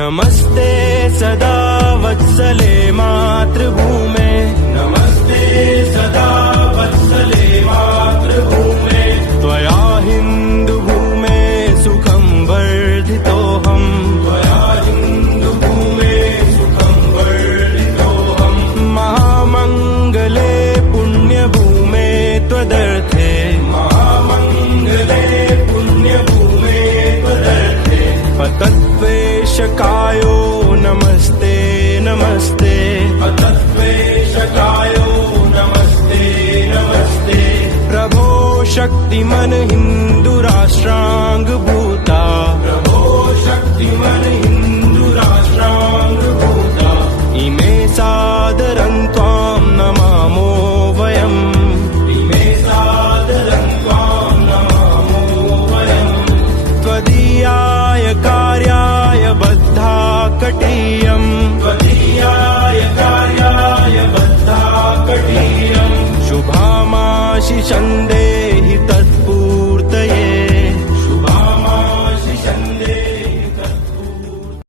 नमस्ते सदा वत्सले मातृभूमे, नमस्ते सदा वत्सले मातृभूमे। त्वया हिन्दुभूमे सुखं वर्धितोऽहम्, त्वया हिन्दुभूमे सुखं वर्धितोऽहम्। महामङ्गले पुण्यभूमे त्वदर्थे, महामङ्गले पुण्यभूमे त्वदर्थे। पतत्वेशकायो नमस्ते नमस्ते, पतत्वेशकायो नमस्ते नमस्ते। प्रभो शक्तिमन् हिन्दुराष्ट्राङ्गभू